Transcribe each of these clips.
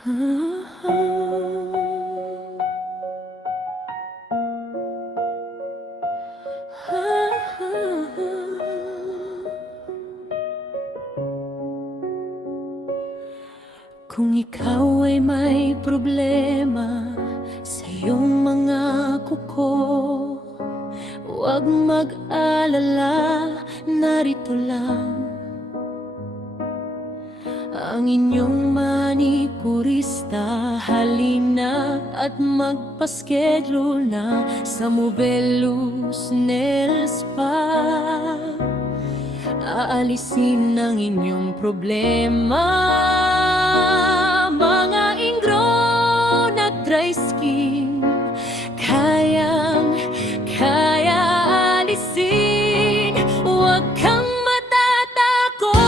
Kung ikaw ay may problema sa iyong mga kuko, huwag mag-alala, narito lang ang inyong manikurista. Halina at magpa-schedule na sa Movelus Nail Spa. Aalisin ang inyong problema, mga ingrown at dry skin. Kaya alisin, huwag kang matatakot.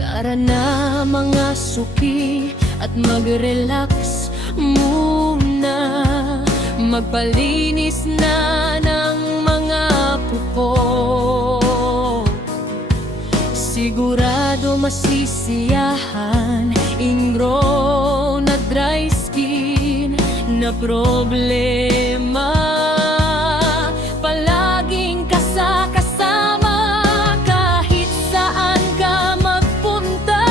Tara na mga suki at mag-relax muna. Magpalinis na ng mga pupo. Sigurado masisiyahan, ingrown na dry skin na problema. Palaging kasama kahit saan ka magpunta.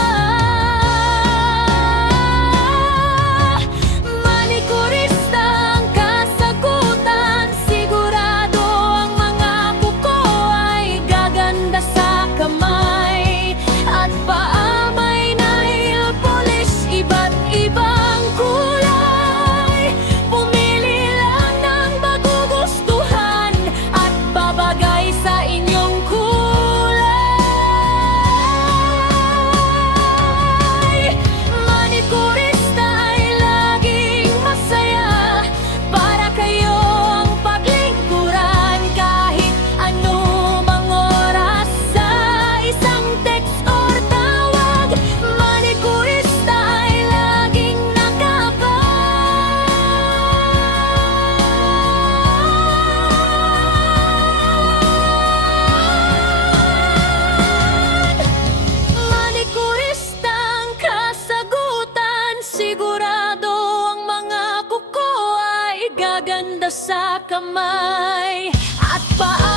Manikurista ang kasagutan, sigurado ang mga kuko ay gaganda sa kamay at paa. May nail polish, iba't ibang kulay. Pumili lang ng magugustuhan at babagay sa inyong kulay. Manikurista ay laging masaya, para kayo ang paglingkuran. Kahit anumang oras, sa isang text or tawag, manikurista ay laging Manikurista ang kasagutan, sigurado ang mga kuko ay gaganda sa kamay at paa.